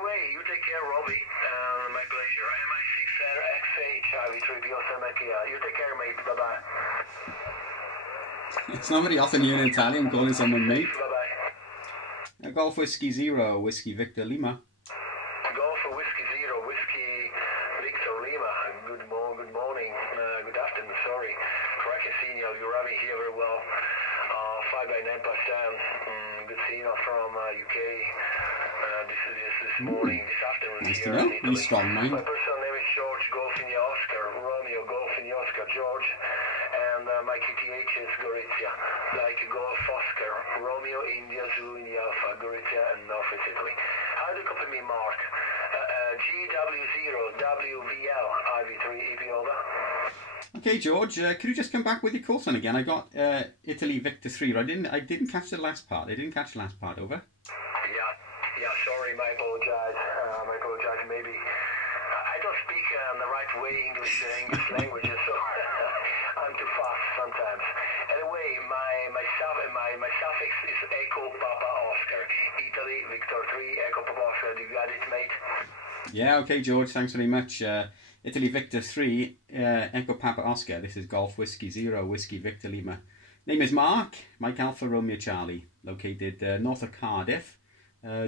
Anyway, you take care, Robbie. My pleasure. MI6XH, IV3EPO, you take care, mate. Bye-bye. It's not very often you in Italian calling someone mate. Bye-bye. Golf Whiskey Zero, Whiskey Victor Lima. Golf Whiskey Zero, Whiskey Victor Lima. Good morning, good afternoon, sorry. Correct signal, you're having here very well. 5 by 9 past 10. Good signal from UK. This morning, this afternoon Nice here to know. in Italy. Strong mind. My personal name is George, Golf in the Oscar, Romeo, Golf in the Oscar, George. And my QTH is Gorizia, like Golf Oscar, Romeo, India, Zulu, India, Alpha, Gorizia, and Northwest Italy. How do you copy me, Mark? GW0WVL, IV3EPO, over. Okay, George, could you just come back with your call sign again? I got Italy Victor 3. I didn't catch the last part. I didn't catch the last part, over. Yeah, sorry, my apologize. Maybe I don't speak the right way English languages, so I'm too fast sometimes. Anyway, my suffix is Echo Papa Oscar. Italy Victor 3 Echo Papa Oscar. Do you got it, mate? Yeah, okay, George. Thanks very much. Italy Victor 3 Echo Papa Oscar. This is Golf Whiskey Zero, Whiskey Victor Lima. Name is Mark. Mike Alpha Romeo Charlie. Located north of Cardiff.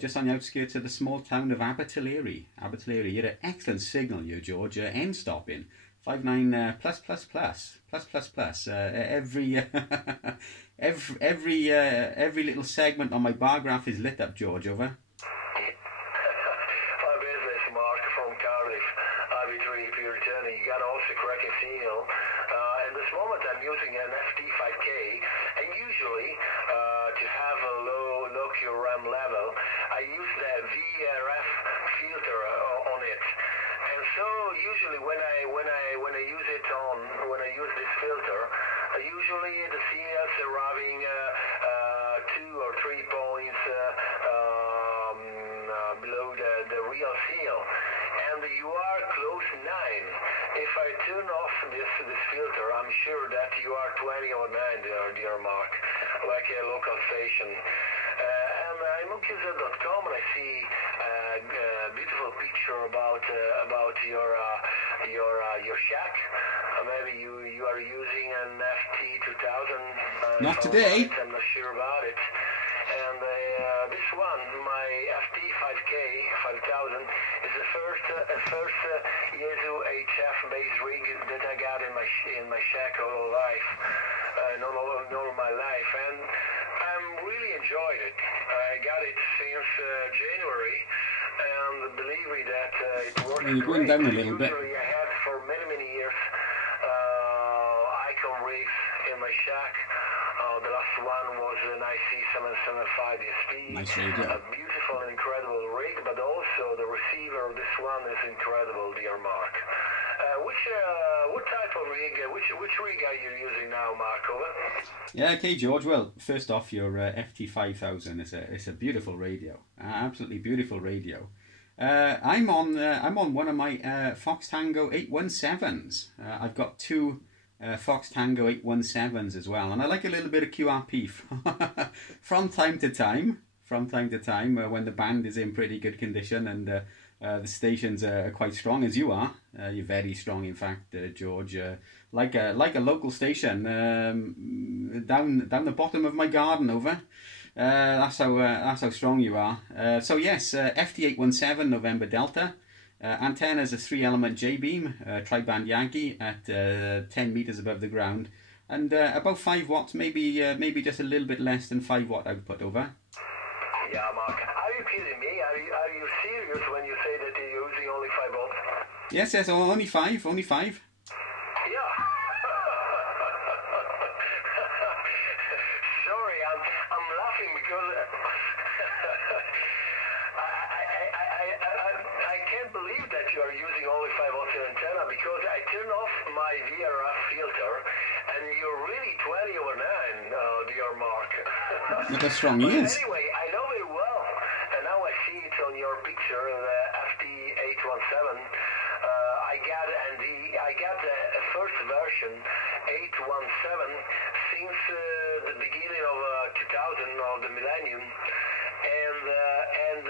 Just on the outskirts of the small town of Abertillery. You had an excellent signal here, George. End stopping 59 plus. Every little segment on my bar graph is lit up, George. Over. My business, Mark from Cardiff. IV3EPO returning. You got also correcting signal. In this moment, I'm using an FT-5K, and usually to have a low QRM level, I use the VRF filter on it. And so usually when I use it when I use this filter, usually the signals are arriving 2 or 3 points below the real signal. And you are close 9. If I turn off this filter, I'm sure that you are 20 or 9, dear Mark, like a local station. And I'm on QSO.com and I see a beautiful picture about your shack. Maybe you are using an FT-2000. Not today. I'm not sure about it. And this one, my FT-5K 5000, is the first Yezu HF based rig that I got in my shack all my life, and I'm really enjoyed it. I got it since January, and believe me that it works You're going great. down a little bit. Usually I had for many years icon rigs in my shack. The last one was an IC775 DSP. Nice radio. A beautiful and incredible rig, but also the receiver of this one is incredible, dear Mark. What type of rig, which rig are you using now, Mark? Over? Yeah, okay, George. Well, first off, your FT-5000 it's a beautiful radio, absolutely beautiful radio. I'm on one of my Fox Tango 817s. I've got 2 Fox Tango 817s as well, and I like a little bit of QRP from time to time. When the band is in pretty good condition and the stations are quite strong, as you are. You're very strong, in fact, George. Like a local station down the bottom of my garden, over. That's how strong you are. So yes, FT-817 November Delta. Antenna's a 3-element J-beam, tri-band Yankee at 10 meters above the ground, and about 5 watts, maybe just a little bit less than 5 watt output, over. Yeah, Mark. Are you kidding me? Are you serious when you say that you're using only 5 volts? Yes, only 5. Yeah. Sorry, I'm laughing because I can't believe that you are using only 5 volts antenna, because I turn off my VRF filter and you're really 20 over 9, dear Mark. Look how strong he is. Anyway, I know it well, and now I see it on your picture, the FT-817. I got the first version 817 since the beginning of 2000 of the millennium, and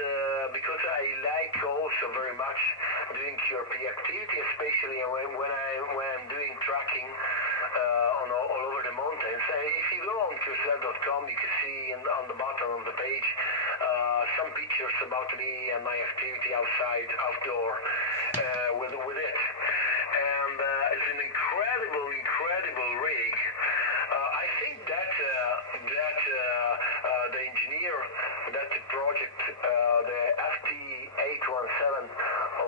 because I like like also very much doing QRP activity, especially when I'm doing tracking all over the mountains. If you go on QSO.com, you can see on the bottom of the page some pictures about me and my activity outdoor with it. And it's an incredible rig. I think that the engineer that the project, the FT-817,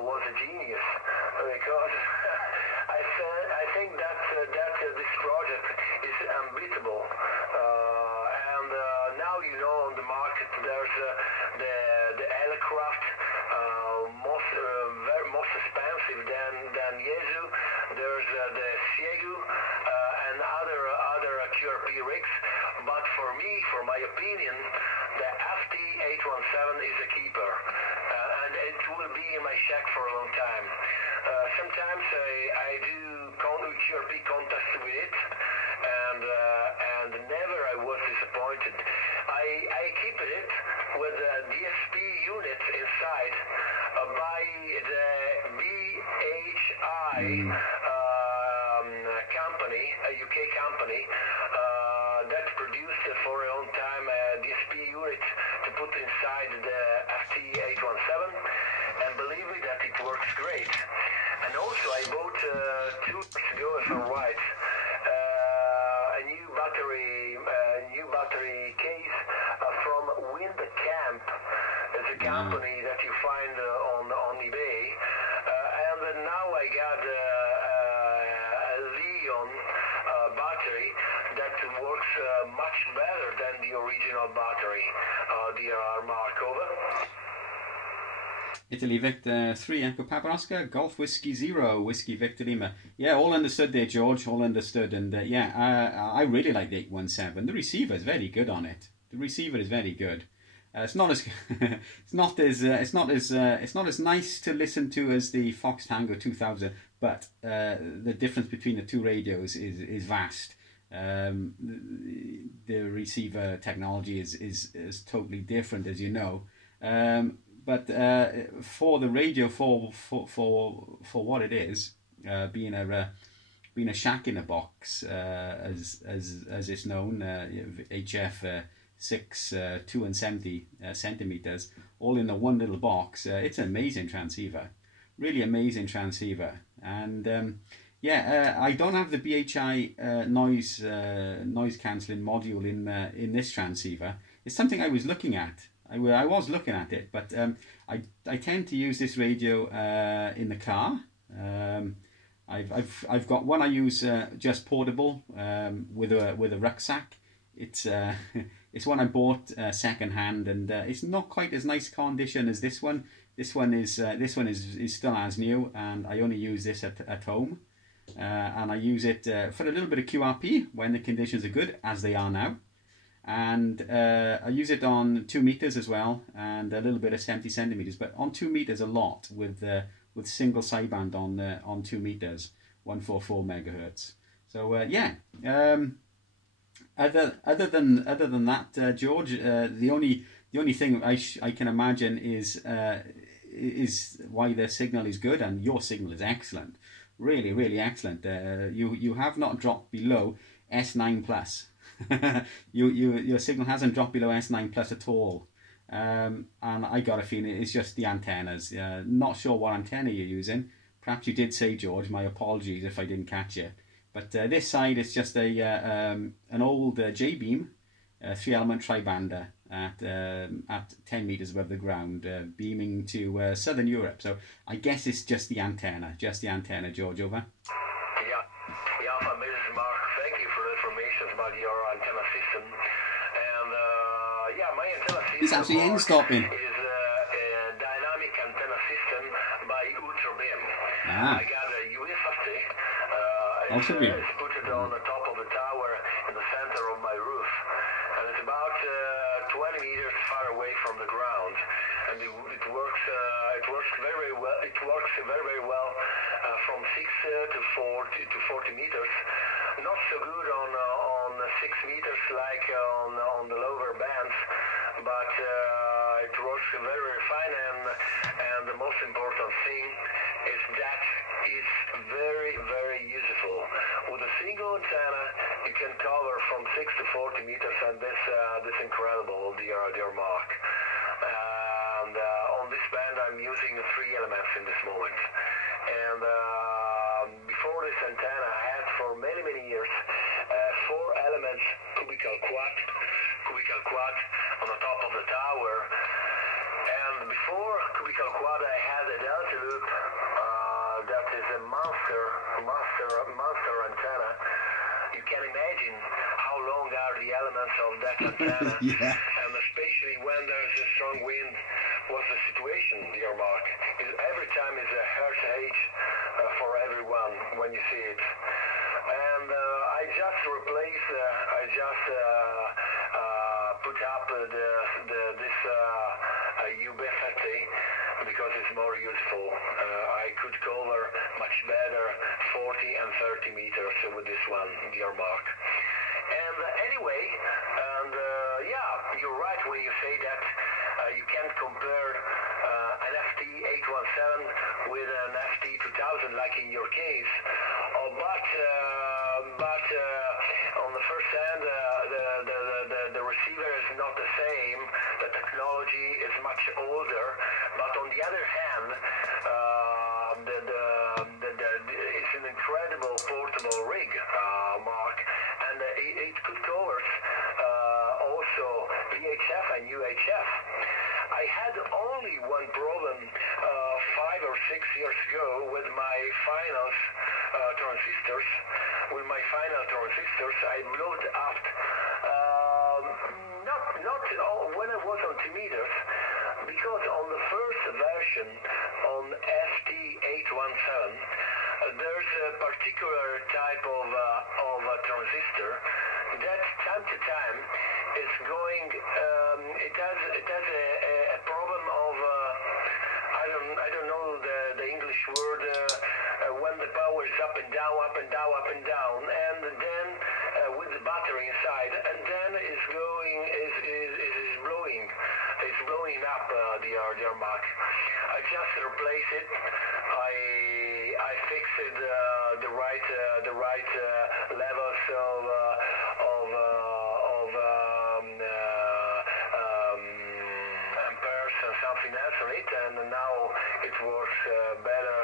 was a genius, because I think that this project is unbeatable. And now on the market there's the aircraft most expensive than Yezu. There's the Siegu and other QRP rigs. But for me, for my opinion, the FT-817 is a keeper, and it will be in my shack for a long time. Sometimes I do QRP contests with it, and never I was disappointed. I keep it with the DSP unit inside by the BHI company, a UK company, that produced for a long time a DSP unit to put inside the FT-817, and believe me that it works great. And also I bought 2 weeks ago, if I'm right, a new battery case from Windcamp. It's a company that you find on eBay, and now I got a Leon battery that works much better than the original battery. Dear Mark, over. Italy Victor 3 Echo Papa Oscar Golf Whiskey 0 Whiskey Victor Lima. Yeah, all understood there, George. All understood. And I really like the 817. The receiver is very good on it. The receiver is very good. It's not as it's not as nice to listen to as the Fox Tango 2000, but the difference between the two radios is vast. The receiver technology is totally different, as you know. But for the radio, for what it is, being a shack in a box, as it's known, HF 6 centimeters, all in a one little box. It's an amazing transceiver, really amazing transceiver. And I don't have the BHI noise cancelling module in this transceiver. It's something I was looking at. I was looking at it, but I tend to use this radio in the car. I've got one I use just portable with a rucksack. It's one I bought second hand, and it's not quite as nice condition as this one. This one is still as new, and I only use this at home. And I use it for a little bit of QRP when the conditions are good, as they are now. And I use it on 2 meters as well, and a little bit of 70 centimeters, but on 2 meters a lot with single sideband on 2 meters, 144 megahertz. So other than that, George, the only thing I can imagine is why their signal is good, and your signal is excellent, really excellent. You have not dropped below S9 plus. Your signal hasn't dropped below S9 plus at all, and I got a feeling it's just the antennas. Not sure what antenna you're using. Perhaps you did say, George. My apologies if I didn't catch it. But this side is just an old J-beam, 3-element tribander at 10 meters above the ground, beaming to Southern Europe. So I guess it's just the antenna, George. Over. About your antenna system, and my antenna system He's actually in stopping. Is a dynamic antenna system by Ultrabeam. I got a UV50. It's put it on the top of the tower in the center of my roof, and it's about 20 meters far away from the ground, and it works very well. It works very well from 6 to 40 meters. Not so good on 6 meters like on the lower bands, but it works very fine, and and the most important thing is that it's very, very useful. With a single antenna, you can cover from 6 to 40 meters, and this incredible, dear Mark. And on this band, I'm using 3 elements in this moment. And before this antenna, I had for many, many years 4 elements, cubical quad on the top of the tower. And before cubical quad, I had a delta loop that is a monster antenna. You can imagine how long are the elements of that antenna, yeah. and especially when there's a strong wind. What's the situation, dear Mark? Every time is a hertz age for everyone when you see it. And I just replaced, put up this UB50 because it's more useful. I could cover much better 40 and 30 meters with this one, dear Mark. And anyway, and yeah, you're right when you say that you can't compare an FT-817 with an FT-2000 like in your case. But on the first hand, the receiver is not the same. The technology is much older. But on the other hand, it's an incredible portable rig, Mark, and it could cover also VHF and UHF. I had only one problem 5 or 6 years ago with my final transistors. With my final transistors, I blew it up. Not when I was on 2 meters, because on the first version on FT-817, there's a particular type of transistor that time to time is going. It has a problem of I don't know the English word when the power is up and down, and then with the battery inside, and then is blowing up, dear Mark. I just replace it. I fixed it the right levels of amperes and something else on it, and now it works better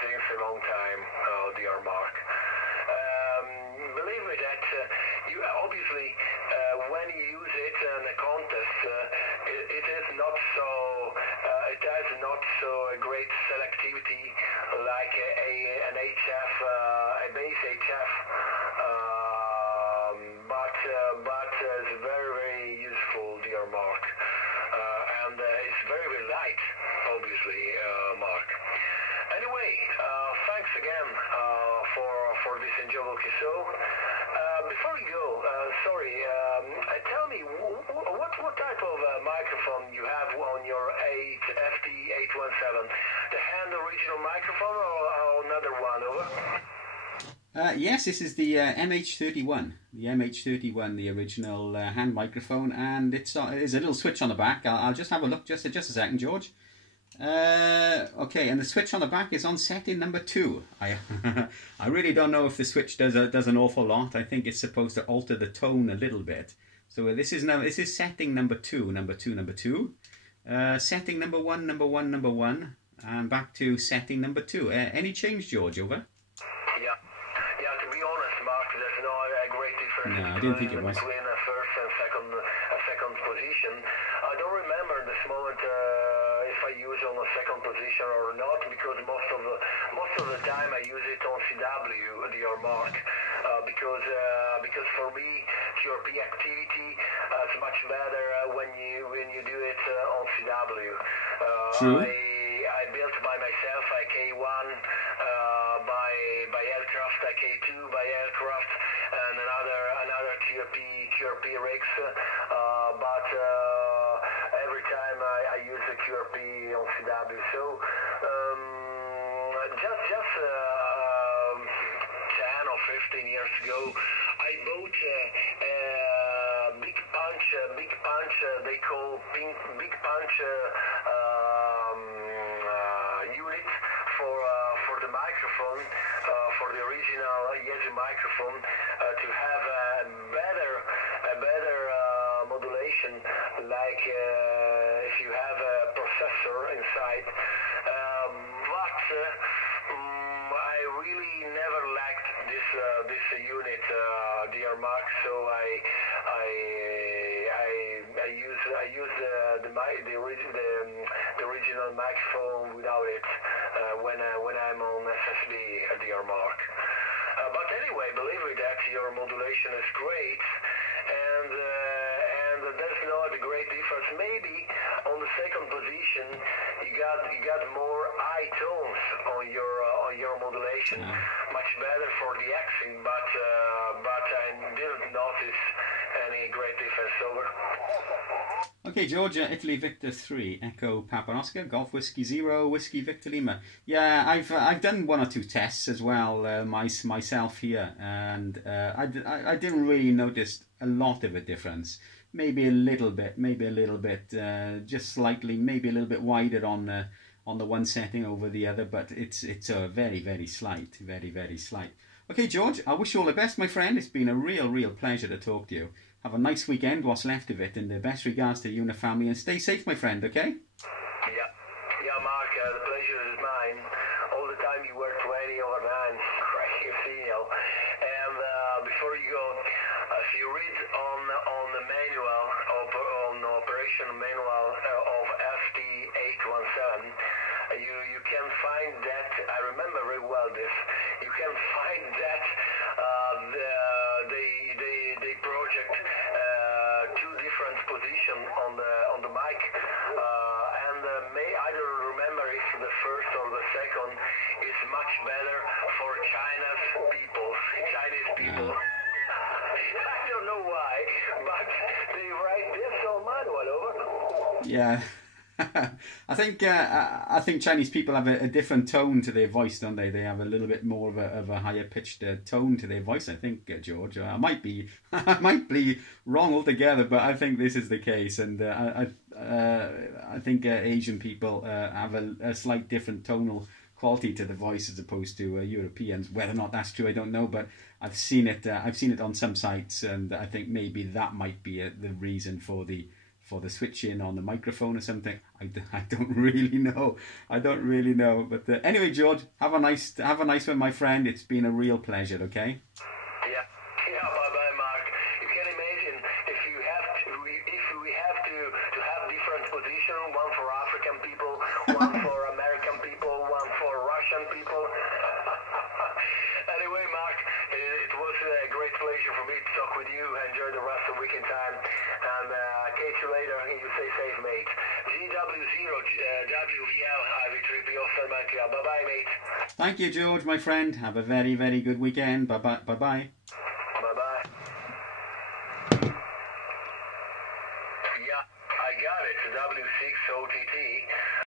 since a long time, dear Mark. Believe me that you obviously when you use it in a contest, it is not so. It has not so a great selectivity like an HF, a base HF, but it's very, very useful, dear Mark, and it's very, very light, obviously, Mark. Anyway, thanks again for this enjoyable QSO. Before we go, sorry, tell me what type of microphone you have on your FT-817? The hand original microphone or another one? Over. Yes, this is the MH31. The MH31, the original hand microphone, and there's a little switch on the back. I'll just have a look, just a second, George. Okay, and the switch on the back is on setting number 2. I really don't know if the switch does an awful lot. I think it's supposed to alter the tone a little bit. So this is setting number 2, number 2. Setting number 1, and back to setting number 2. Any change, George? Over. Yeah. To be honest, Mark, there's no great difference no, I didn't think it was. Between a first and second position. I don't remember this moment. If I use on the second position or not, because most of the time I use it on CW, dear Mark, because for me QRP activity is much better when you do it on CW. True. I built by myself a K1 by aircraft, a K2 by aircraft, and another QRP rigs, but every time I use the QRP on CW. So just 10 or 15 years ago, I bought a big punch. They call big punch microphone, for the original Yeti microphone, to have a better modulation, like if you have a processor inside. But I really never liked this unit, dear Mark. So I use the original microphone without it when I'm on SSB, dear Mark. But anyway, believe me that your modulation is great, and there's not a great difference. Maybe on the second position you got more high tones on your modulation, much better for the accent, but I didn't notice any great difference. Over. Okay, Georgia, Italy Victor 3, Echo Papa Oscar, Golf Whiskey 0, Whiskey Victor Lima. Yeah, I've done one or two tests as well myself here, and I didn't really notice a lot of a difference. Maybe a little bit, just slightly, maybe a little bit wider on the one setting over the other, but it's a very slight, very slight. Okay, George, I wish you all the best, my friend. It's been a real pleasure to talk to you. Have a nice weekend, what's left of it, and the best regards to you and the family, and stay safe, my friend, okay? Yeah, Mark, the pleasure is mine. All the time you were 20/9, cracking signal. And before you go, if you read on the manual, on the operation manual of FT-817, you can find that, I remember very well this, you can find that they project two different positions on the mic, and I don't remember if the first or the second is much better for Chinese people. I don't know why, but they write this on manual. Over. Yeah. I think Chinese people have a different tone to their voice, don't they? They have a little bit more of a higher pitched tone to their voice. I think, George. I might be wrong altogether, but I think this is the case. And I think Asian people have a slight different tonal quality to the voice as opposed to Europeans. Whether or not that's true, I don't know. But I've seen it. I've seen it on some sites, and I think maybe that might be the reason for the switch in on the microphone or something. I don't really know. But anyway, George, have a nice one, my friend. It's been a real pleasure. Okay. Yeah. Bye, Mark. You can imagine if we have to have different positions, one for African people, one for American people, one for Russian people. Anyway, Mark, it was a great pleasure for me to talk with you. Enjoy the rest of weekend time, and catch you later. You stay safe, mate. GW0WVL, IV3EPO, bye-bye, mate. Thank you, George, my friend. Have a very good weekend. Bye-bye. Bye-bye. Yeah, I got it. W6OTT.